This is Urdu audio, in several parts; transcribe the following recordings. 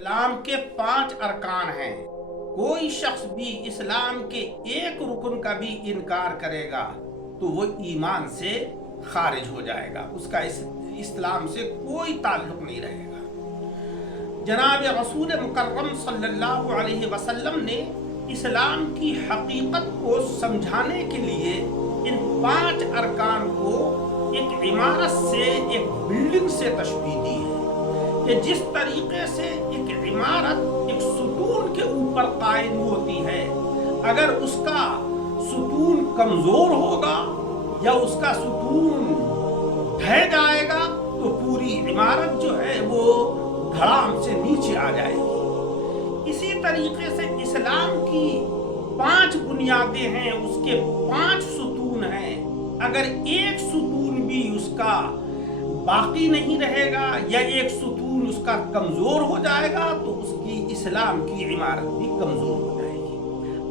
اسلام کے 5 ارکان ہیں. کوئی شخص بھی اسلام کے ایک رکن کا بھی انکار کرے گا تو وہ ایمان سے خارج ہو جائے گا، اس کا اسلام سے کوئی تعلق نہیں رہے گا. جناب رسول مکرم صلی اللہ علیہ وسلم نے اسلام کی حقیقت کو سمجھانے کے لیے ان 5 ارکان کو ایک عمارت سے، ایک بلڈنگ سے تشبیہ دی ہے کہ جس طریقے سے ایک عمارت ایک ستون کے اوپر قائم ہوتی ہے، اگر اس کا ستون کمزور ہوگا یا اس کا ستون ڈھہ جائے گا تو پوری عمارت جو ہے وہ دھڑام سے نیچے آ جائے گی. اسی طریقے سے اسلام کی 5 بنیادیں ہیں، اس کے 5 ستون ہیں. اگر ایک ستون بھی اس کا باقی نہیں رہے گا یا ایک ستون اس کا کمزور ہو جائے گا تو اس کی اسلام کی عمارت بھی کمزور ہو جائے گی.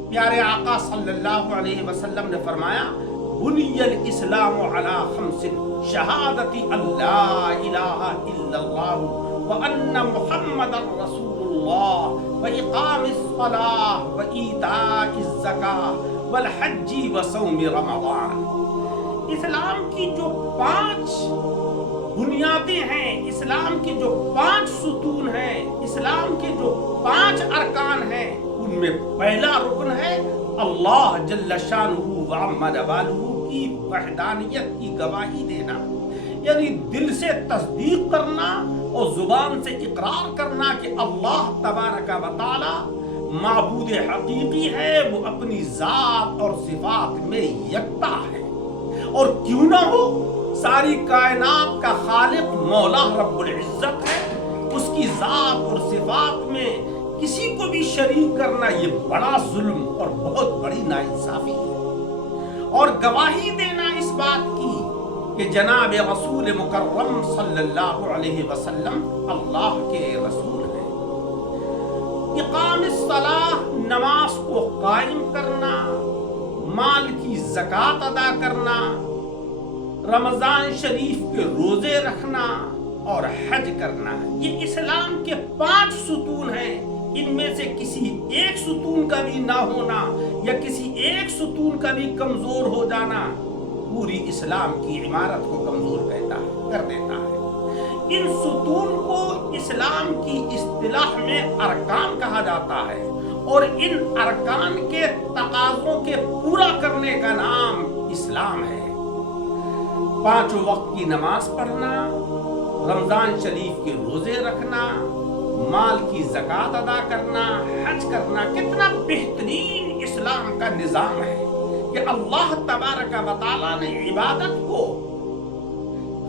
پیارے آقا صلی اللہ علیہ وسلم نے فرمایا بنی الاسلام علی 5 شہادت اللہ الہ الا اللہ وان محمد رسول اللہ واقام الصلاۃ وایتاء الزکاۃ والحج وصوم رمضان. اسلام کی جو 5 بنیادیں ہیں، اسلام کے جو 5 ستون ہیں، اسلام کے جو 5 ارکان ہیں، ان میں پہلا رکن ہے اللہ جل شانہ وعم جلالہ کی وحدانیت کی گواہی دینا، یعنی دل سے تصدیق کرنا اور زبان سے اقرار کرنا کہ اللہ تبارک و تعالی معبود حقیقی ہے، وہ اپنی ذات اور صفات میں یکتا ہے، اور کیوں نہ ہو ساری کائنات کا خالق مولا رب العزت ہے. اس کی ذات اور صفات میں کسی کو بھی شریک کرنا یہ بڑا ظلم اور بہت بڑی ناانصافی ہے. اور گواہی دینا اس بات کی کہ جناب رسول مکرم صلی اللہ علیہ وسلم اللہ کے رسول ہیں. اقام الصلاۃ نماز کو قائم کرنا، مال کی زکوٰۃ ادا کرنا، رمضان شریف کے روزے رکھنا اور حج کرنا، یہ اسلام کے 5 ستون ہیں. ان میں سے کسی ایک ستون کا بھی نہ ہونا یا کسی ایک ستون کا بھی کمزور ہو جانا پوری اسلام کی عمارت کو کمزور کر دیتا ہے. ان ستون کو اسلام کی اصطلاح میں ارکان کہا جاتا ہے، اور ان ارکان کے تقاضوں کے پورا کرنے کا نام اسلام ہے. 5 وقت کی نماز پڑھنا، رمضان شریف کے روزے رکھنا، مال کی زکوٰۃ ادا کرنا، حج کرنا. کتنا بہترین اسلام کا نظام ہے کہ اللہ تبارک و تعالیٰ نے عبادت کو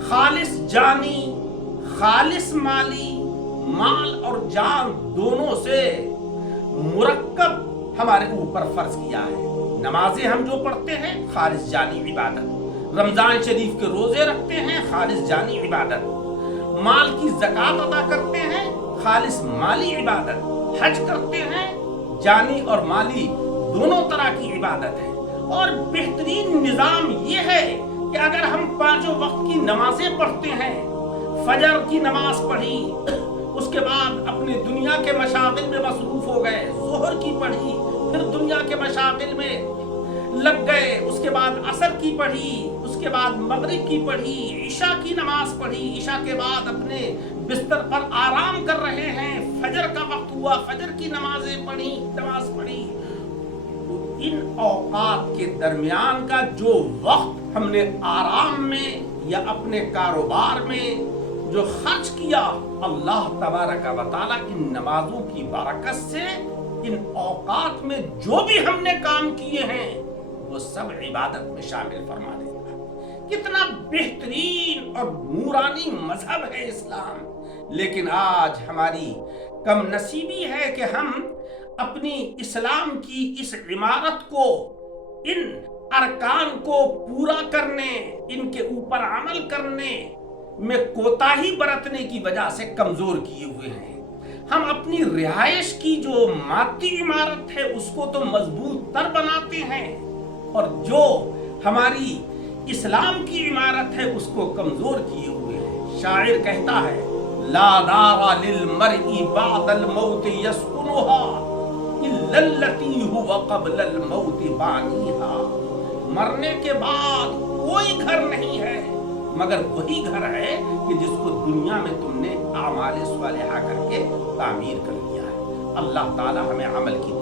خالص جانی، خالص مالی، مال اور جان دونوں سے مرکب ہمارے اوپر فرض کیا ہے. نمازیں ہم جو پڑھتے ہیں خالص جانی عبادت، رمضان شریف کے روزے رکھتے ہیں خالص جانی عبادت، مال کی زکوٰۃ ادا کرتے ہیں خالص مالی عبادت، حج کرتے ہیں جانی اور مالی دونوں طرح کی عبادت ہے. اور بہترین نظام یہ ہے کہ اگر ہم 5 وقت کی نمازیں پڑھتے ہیں، فجر کی نماز پڑھی، اس کے بعد اپنی دنیا کے مشاغل میں مصروف ہو گئے، ظہر کی پڑھی، پھر دنیا کے مشاغل میں لگ گئے، اس کے بعد عصر کی پڑھی، اس کے بعد مغرب کی پڑھی، عشاء کی نماز پڑھی، عشاء کے بعد اپنے بستر پر آرام کر رہے ہیں، فجر کا وقت ہوا، فجر کی نماز پڑھی. ان اوقات کے درمیان کا جو وقت ہم نے آرام میں یا اپنے کاروبار میں جو خرچ کیا، اللہ تبارک و تعالیٰ ان نمازوں کی برکت سے ان اوقات میں جو بھی ہم نے کام کیے ہیں وہ سب عبادت میں شامل فرما دے گا. کتنا بہترین اور نورانی مذہب ہے اسلام. لیکن آج ہماری کم نصیبی ہے کہ ہم اپنی اسلام کی اس عمارت کو، ان ارکان کو پورا کرنے، ان کے اوپر عمل کرنے میں کوتاہی برتنے کی وجہ سے کمزور کیے ہوئے ہیں. ہم اپنی رہائش کی جو مادی عمارت ہے اس کو تو مضبوط تر بناتے ہیں، اور جو ہماری اسلام کی عمارت ہے اس کو کمزور کیے ہوئے ہیں. شاعر کہتا ہے لا دار للمرء بعد الموت يسكنها الا التي هو قبل الموت بانيها، مرنے کے بعد کوئی گھر نہیں ہے مگر وہی گھر ہے کہ جس کو دنیا میں تم نے اعمال صالحہ کر کے تعمیر کر لیا ہے۔ اللہ تعالی ہمیں عمل کی